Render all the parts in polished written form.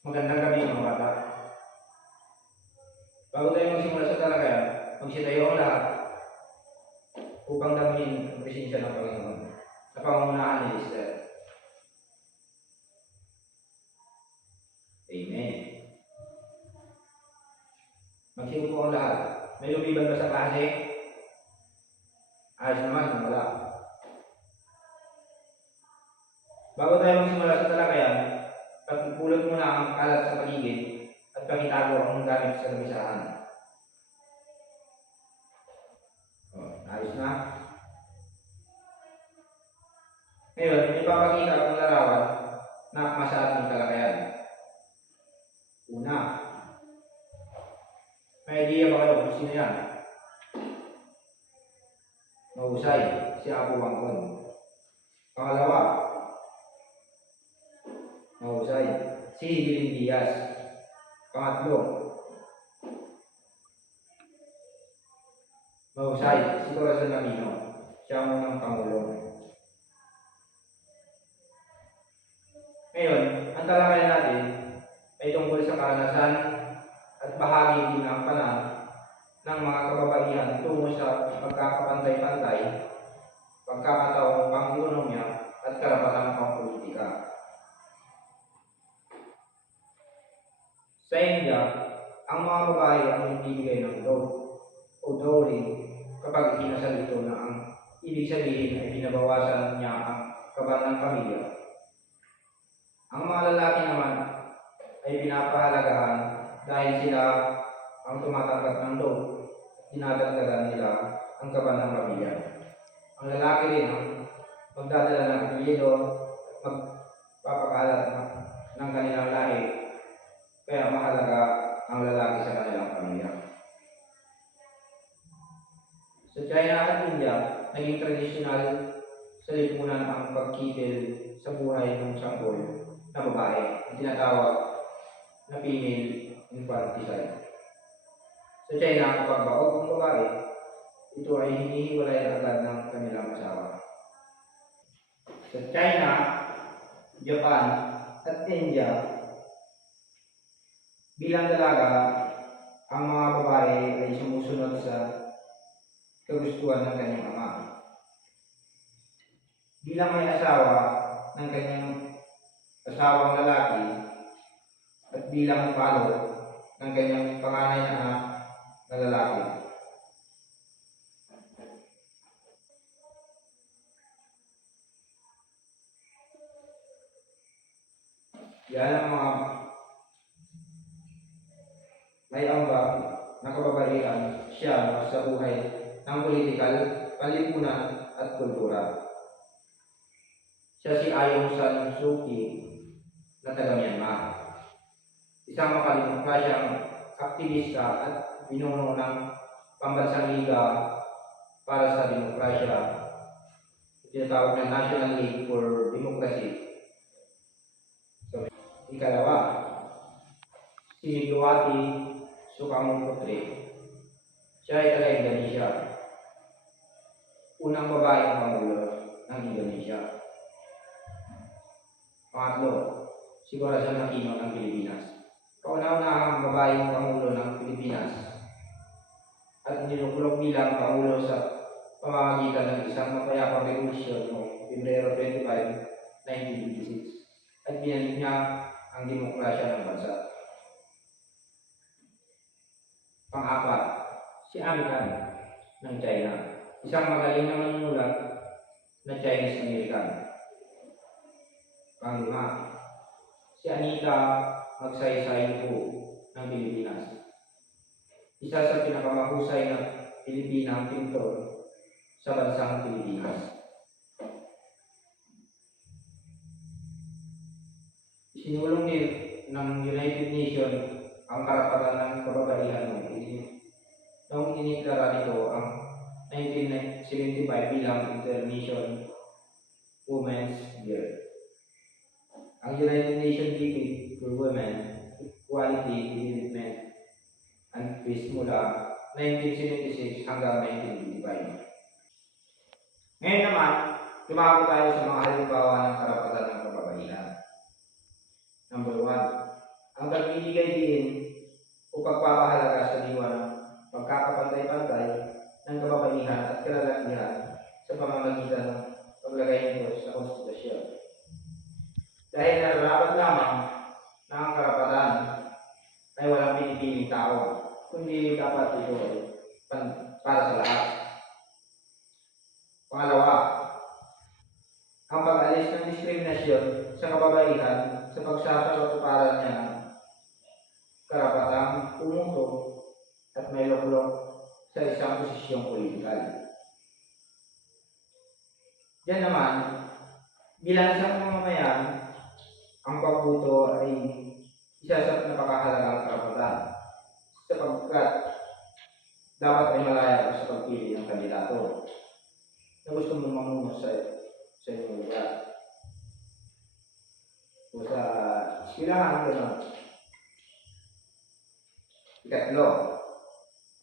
Magandang gabi mga bata. Bago tayo magsimula sa talakayan, magsitayo ang lahat upang damhin ang presensya ng Panginoon sa pangungunahan ni Esther. Amen. Magsiupo ang lahat. May lumiban ba sa klase? Ayos naman, wala. Bago tayo magsimula sa talakayan, pagpupulot muna ang kalat sa paligid at pakitago ang gamit sa lamisahan. Ayos na. Ngayon, ipapakita ang larawan na akma sa ating talakayan. Una, may idea ba kayo kung sino yan? Mahusay, si Apo Wangkon. Pangalawa, mahusay, si Higiling Diaz. Pangatlo, mahusay, si Corazon Aquino. Siya ang unang Pangulo. Ngayon, ang talakayan natin ay tungkol sa karanasan at bahagi din ng panahon ng mga kababaihan tungo sa pagkakapantay-pantay, pagkakataong pang-ekonomiya at karapatang pang-politika. Sa India, ang mga babae ang nagbibigay ng dote o dowry kapag ikinasal ito na ang ibig sabihin ay binabawasan niya ang kaban ng pamilya. Ang mga lalaki naman ay pinapahalagahan dahil sila ang tumatanggap ng dote, dinadagdagan nila ang kaban ng pamilya. Ang lalaki rin ang magdadala ng apelyido at magpapakalat ng kanilang lahi, kaya mahalaga ang lalaki sa kanilang pamilya. Sa China at India, naging tradisyonal sa lipunan ang pagkipil sa buhay ng sanggol na babae, ang tinatawag na female infanticide. Sa China, kapag baog ang babae, ito ay hinihiwalay agad ng kanilang asawa. Sa China, Japan at India, bilang dalaga, ang mga babae ay sumusunod sa kagustuhan ng kanyang ama. Bilang may asawa ng kanyang asawang lalaki at bilang palo ng kanyang panganay na anak na lalaki. Yan ang mga may ambag na kababaihan siya sa buhay ng politikal, panlipunan at kultura. Siya si Aung San Suu Kyi na taga Myanmar. Isang makademokrasyang aktivista at pinuno ng Pambansang Liga para sa Demokrasya, tinatawag na National League for Democracy. So, ikalawa, si Megawati Sukarnoputri. Siya ay taga Indonesia. Unang babaeng Pangulo ng Indonesia. Pangatlo, si Corazon Aquino ng Pilipinas. Kauna-unahang babaeng Pangulo ng Pilipinas at ninukulong bilang Pangulo sa pamamagitan ng isang mapayapang revolusyon noong Pebrero 25, 1956 at binalik niya ang demokrasya ng bansa. Pang-apat, si Ami Can ng China, isang magaling na manunulat na Chinese American. Pang-lima, si Anita Magsaysay Po ng Pilipinas, isa sa pinakamahusay na Pilipinang pintor sa bansang Pilipinas. Sinulong din ng United Nations ang karapatan ng kababaihan noong iniklara nito ang 1975 bilang International Women's Year. Ang United Nations Decade for Women, Equality, Development, and Peace mula 1976 hanggang 1985. Ngayon naman, tumawag tayo sa mga halimbawa ng karapatan ng kababaihan. Number 1, pantay ng kababaihan at kalalakihan sa pamamagitan ng paglagay nito sa konstitusyon. Dahil nararapat lamang na ang karapatan ay walang pinipiling tao, kundi dapat ito ay para sa lahat. Pangalawa, ang pag-alis ng diskriminasyon sa kababaihan sa pagsasakatuparan niya ng karapatang pumuto at may luklok sa isang posisyong politikal. Diyan naman, bilang isang mamamayan, ang pagboto ay isa sa napakahalagang karapatan sapagkat dapat ay malaya sa pagpili ng kandidato na gusto mong mamuno sa inyong lugar. O sa eskwelahan, gano'n. Ikatlo,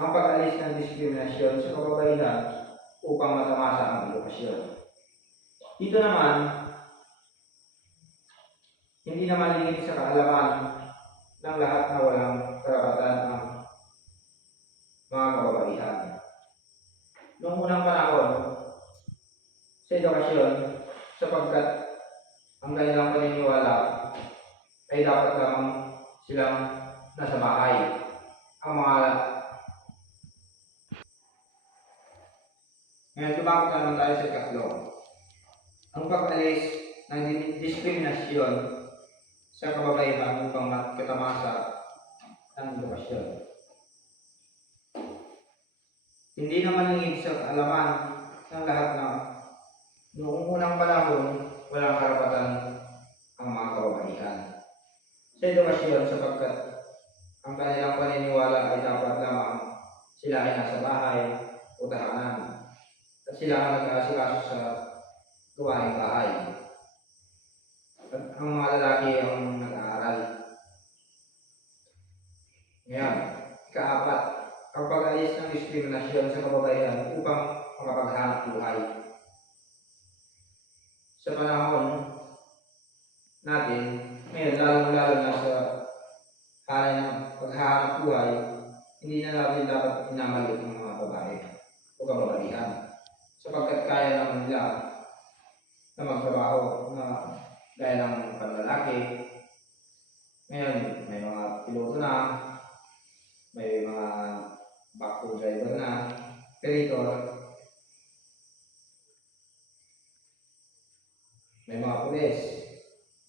ang pag-alis ng diskriminasyon sa kababaihan upang matamasa ang edukasyon. Dito naman, hindi naman lingid sa kaalaman ng lahat na walang karapatan ang mga kababaihan. Noong unang panahon, sa edukasyon, sapagkat ang kanilang paniniwala ay dapat lamang silang nasa bahay. Ngayon, tumakot naman tayo sa ikatlo. Ang pag-alis ng diskriminasyon sa kababaihan upang katamasa ng edukasyon. Hindi naman lingid sa kaalaman ng lahat na noong unang panahon walang karapatan ang mga kababaihan sa edukasyon sapagkat ang kanilang paniniwala ay dapat lamang sila ay nasa bahay o tahanan at sila ang nag-aasikaso sa gawaing bahay at ang mga lalaki ang nag-aaral. Ngayon, ikaapat, ang pag-alis ng diskriminasyon sa kababaihan upang makapaghanap buhay. Sa panahon natin, ngayon lalong-lalo na sa hanay ng paghahanap buhay, hindi na natin dapat inamalit ng mga babae o kababaihan sapagkat kaya naman nila na magtrabaho na gaya ng panlalaki. Ngayon, may mga piloto na, may mga backhoe driver na, operator, may mga pulis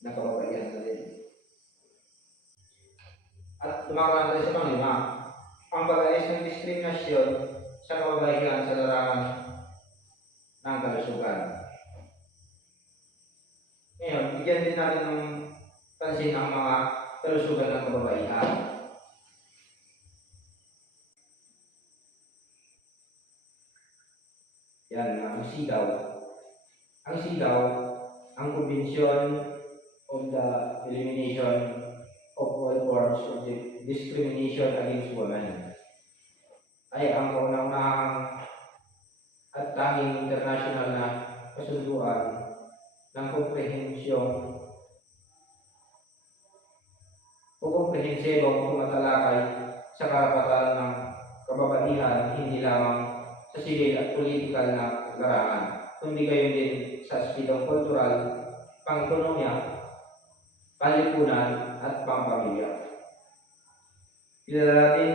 na kababaihan na din. At tumakas tayo sa panglima, ang pag-alis ng diskriminasyon sa kababaihan sa larangan ng kalusugan. Ngayon, bigyan din natin ng pansin ang mga kalusugan ng kababaihan. Yan, ang SIDAW. Ang SIDAW, ang Convention of the Elimination of all forms of discrimination against women, ay ang kauna-unahang at tanging international na kasunduan ng komprehensibong tumatalakay sa karapatan ng kababaihan hindi lamang sa civil at political na larangan, kundi gayon din sa aspetong kultural, pang-ekonomiya, palipunan at pang-pamilya. Kilala natin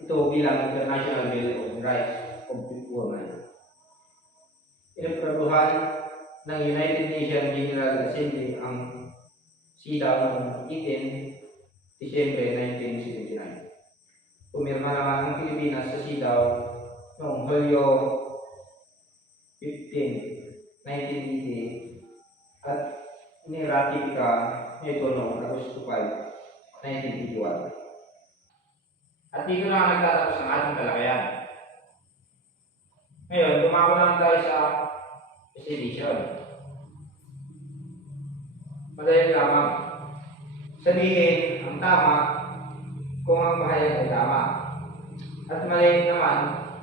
ito bilang International Bill of Rights of Women. Inaprubahan ng United Nations General Assembly ang SIDAW noong 18 Disyembre 1979. Pumirma naman ang Pilipinas sa SIDAW noong Hulyo 15, 1988 at niratifika nito noong Agosto 5, 1981. At dito na nagtatapos ang ating talakayan. Ngayon, dumako naman tayo sa exhibition. Madali lamang sabihin ang tama kung ang pahayag ay tama at mali naman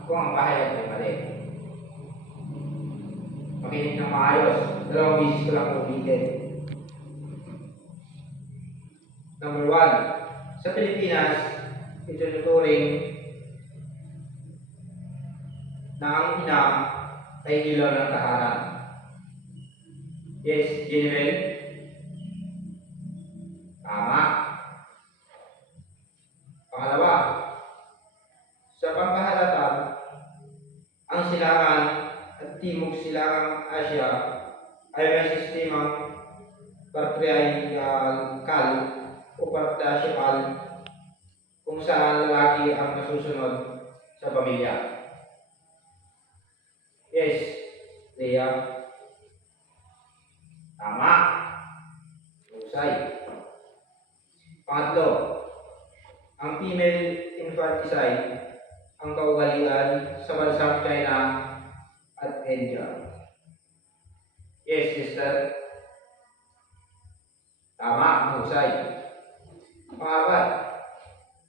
kung ang pahayag ay mali. Makinig ng maayos, dalawang bisis ko lang ulitin. Number 1, sa Pilipinas, ituturing na ang ina ay ilaw ng tahanan. Yes, Jennifer? Tama. Pangalawa, sa pangkahalatan, ang silangan at timog silangang Asya ay may sistemang patriarchal o patriarchal kung saan lalaki ang nasusunod sa pamilya. Yes, Leah. Tama. Husay. Pangatlo, ang female infanticide ang kaugalian sa bansang China at India. Yes, sister. Tama, husay. Pangapat,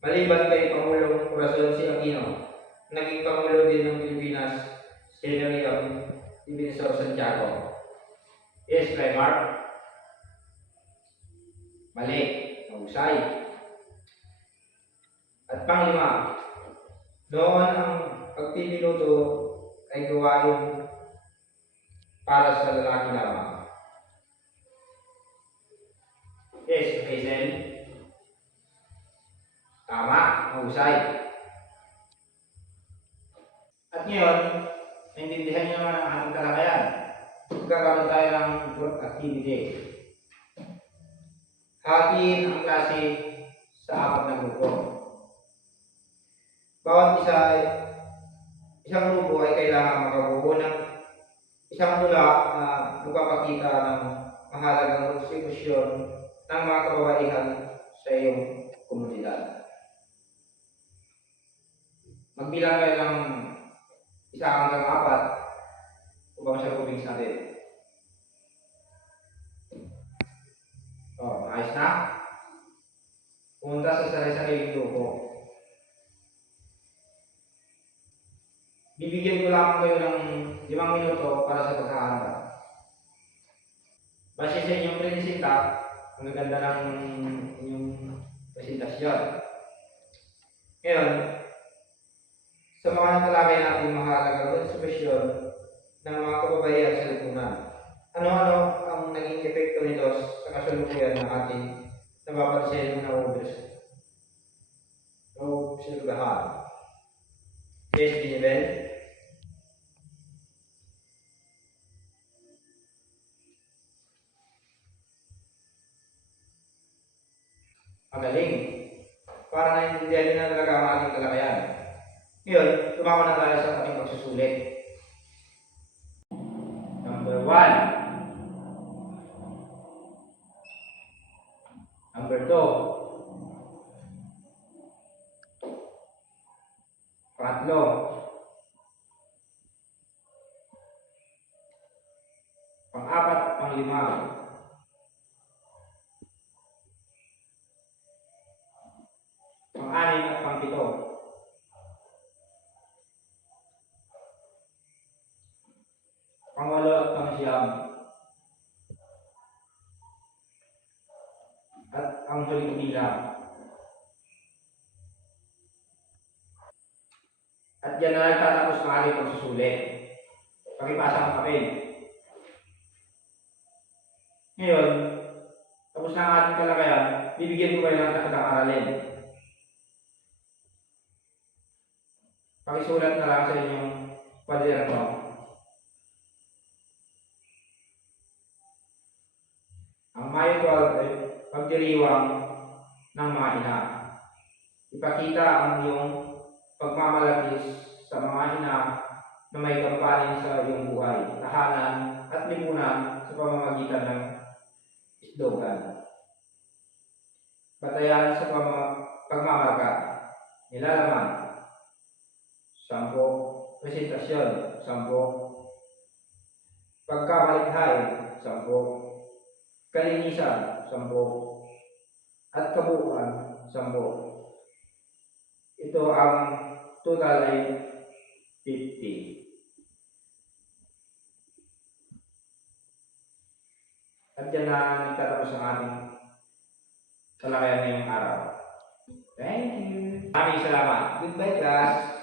maliban kay Pangulong Corazon C. Aquino, naging Pangulo din ng Pilipinas si Henry Divinsor Santiago. Yes, Mark. Mali, husay. At panglima, noon ang pagpipililuto ay gawain para sa lalaki lamang. Yes, Hazel. Tama, mahusay. At ngayon, naintindihan niyo naman ang ating talakayan. Magkakaroon tayo ng group activity. Hatiin ang klase sa apat na grupo. Bawat isang grupo ay kailangan makabuo ng isang tula na magpapakita ng mahalagang kontribusyon ng mga kababaihan sa iyong komunidad. Magbilang kayo ng 1 hanggang 4 upang sa rubings natin. Ayos na? Pumunta sa sarili-sariling grupo. Bibigyan ko lang kayo ng 5 minuto para sa paghahanda. Base sa inyong presenta, ang ganda ng inyong presentasyon. Ngayon, sa mga natalakay natin mahalagang kontribusyon ng mga kababaihan sa lipunan, ano-ano ang naging epekto nito sa kasalukuyan ng ating napapansin na obserbahan? Yes, Binibel? Magaling. Para naintindihan na talaga ang ating talakayan. Ngayon, tumama na tayo sa ating pagsusulit. Number 1. Number 2. Pangatlo. Pang-4 at pang-5. Pang-6 at pang-7. Pang-8 at pang-9. At ang huling bilang. At yan na nagtatapos ng ating pagsusulit. Pakipasa ang papel. Ngayon, tapos na ang ating talakayan, bibigyan ko kayo ng takdang aralin. Pakisulat na lang sa inyong kwaderno. Ang Mayo 12 ay pagdiriwang ng mga ina. Ipakita ang iyong pagmamalakis sa mga ina na may kampanin sa iyong buhay, tahanan at lipunan sa pamamagitan ng isdogan. Batayan sa pagmamarka, nilalaman, 10, presentasyon, 10, pagkamalikhain, 10, kalinisan, 10, at kabuuan, 10. Ito ang total ay 50. At yan na nagtatapos ang ating talakayan ngayong araw. Thank you. Maraming salamat. Goodbye, class.